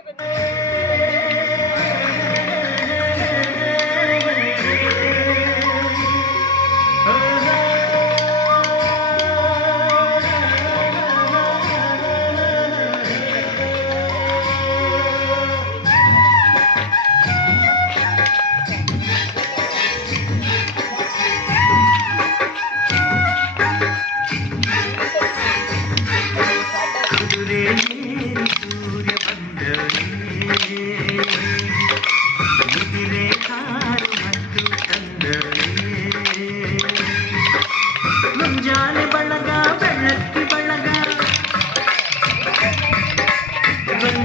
even uh -huh.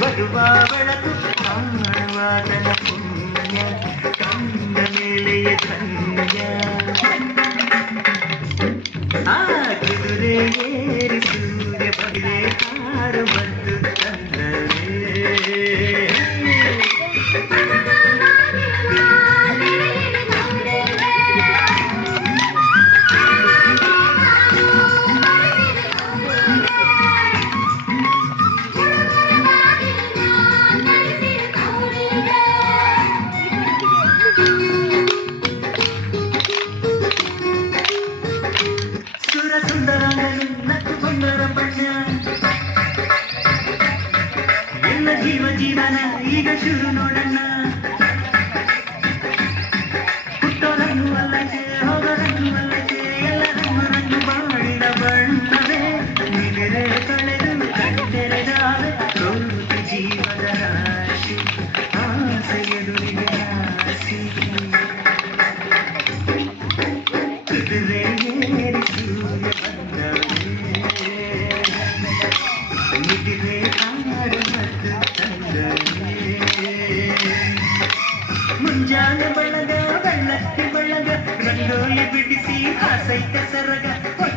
ಬರುವ ಬಳಕು ಕಾಣುವ ನನ್ನ ಜೀವ ಜೀವನ ಈಗ ಶುರು ನೋಡಣ್ಣ ಹುಟ್ಟೋರನ್ನು ಅಲ್ಲಕ್ಕೆ ಹೋಗೋರನ್ನು ಅಲ್ಲಕ್ಕೆ ಎಲ್ಲರನ್ನು ಮಾಡಿದ ಬಣ್ಣವೇ ನೀರೆ ತೊಳೆದು ತೆರೆದಾವೆ ಪ್ರವೃತ್ತಿ ಜೀವದ ರಾಶಿ ಆಸೆಯದುರಿಗೆ ರಾಶಿ ಕುದುರೆ ಸೂರ್ಯ ಬಂದವೇ ನಿಧಿರೆ ಮುಂಜಾನೆ ಬಳಗ ಬೆಳ್ಳಕ್ಕೆ ಬಳಗ ರಂಗೋಲಿ ಬಿಡಿಸಿ ಆಸೈತ ಸರಗ